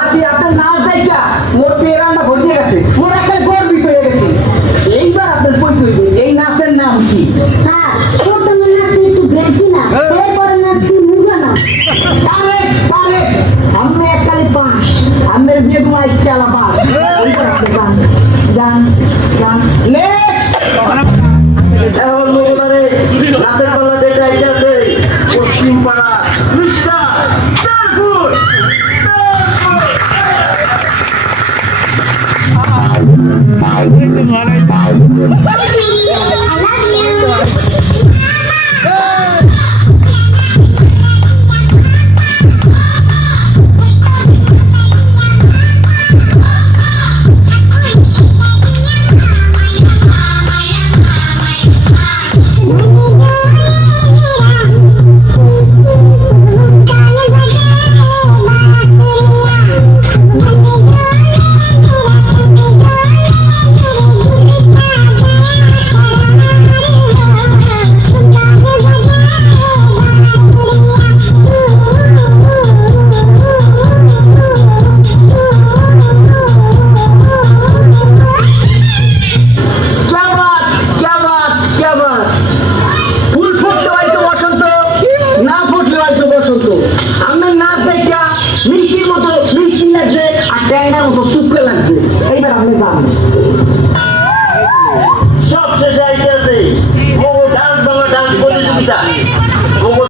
আসি আপনার নাচ দেখা মোর পেরান্ডা ভরিয়ে গেছে, মোর একটা গর্বিত হয়ে গেছে। এইবার আপনার পরিচয় দিন, এই নাচের নাম কি? স্যার প্রথমে নাচতে একটু বেশি না, এরপরে নাচতে মুগা না। কারেক্ট কারেক্ট, আমি এককালে পাস, আমি দিয়ে তোমার খেলা পাস। গান গান গান নেক্সট। এখন মোবাইলে নাচের পালা যেটা আছে পশ্চিম পাড়া কৃষ্ণা তারপুর। ফুল ফুটলে হয়তো বসন্ত, না ফুটলে হয়তো বসন্ত।